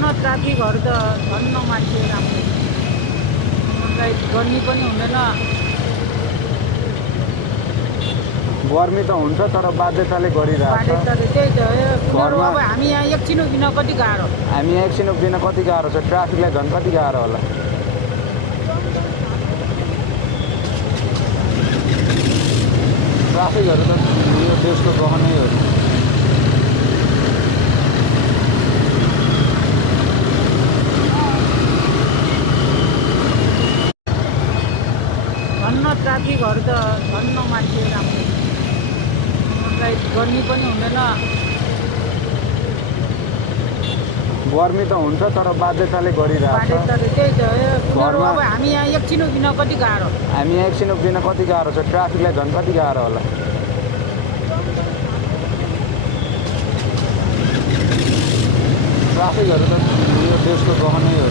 धन्न ट्राफिकहरू त धन्न मान्छे राम्रो गर्मी पनि हुँदैन। गर्मी त हुन्छ तर बाध्यताले गरिरहेको छ। त्यही त घरमा अब हामी यहाँ एकछिन उभिन कति गाह्रो। हामी यहाँ एकछिन उभिन कति गाह्रो छ, ट्राफिकलाई झन् कति गाह्रो होला। ट्राफिकहरू त यो देशको गहनै हो। धन्न ट्राफिकहरू त धन्न मान्छे राम्रो गर्मी पनि हुँदैन। गर्मी त हुन्छ तर बाध्यताले गरिरहेको छ। त्यही त घरमा अब हामी यहाँ एकछिन उभिन कति गाह्रो। हामी यहाँ एकछिन उभिन कति गाह्रो छ, ट्राफिकलाई झन् कति गाह्रो होला। ट्राफिकहरू त यो देशको गहनै हो।